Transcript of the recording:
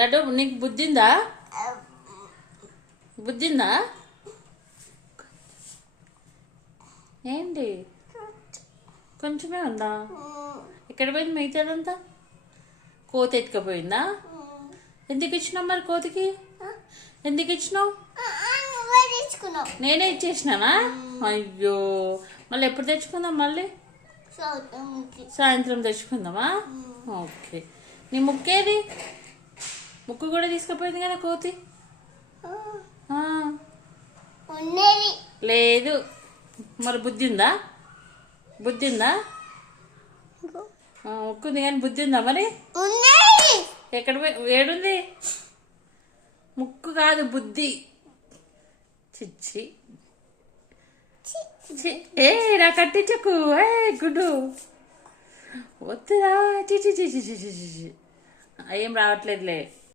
లడ్డు నీకు బుద్ధిందా? బుద్ధిందా? ఏంటి కొంచెమే ఉందా? ఎక్కడ పోయింది మిగతాదంతా? కోతి ఎత్తుకపోయిందా? ఎందుకు ఇచ్చినావు మరి కోతికి? ఎందుకు ఇచ్చినావు? నేనే ఇచ్చేసినానా? అయ్యో, మళ్ళీ ఎప్పుడు తెచ్చుకుందాం? మళ్ళీ సాయంత్రం తెచ్చుకుందామా? ఓకే. నీ ముక్కేది? ముక్కు కూడా తీసుకుపోయింది కదా కోతి. లేదు. మరి బుద్ధి ఉందా? బుద్ధి ఉందా? ముక్కు ఉంది కానీ బుద్ధి ఉందా మరి? ఎక్కడ ఏడుంది? ముక్కు కాదు బుద్ధి. చిచ్చి ఏ నా కట్టించకు. ఏ గుడ్డు వద్దురా. చిచి చిచి చిచి చిచి ఏం రావట్లేదులే.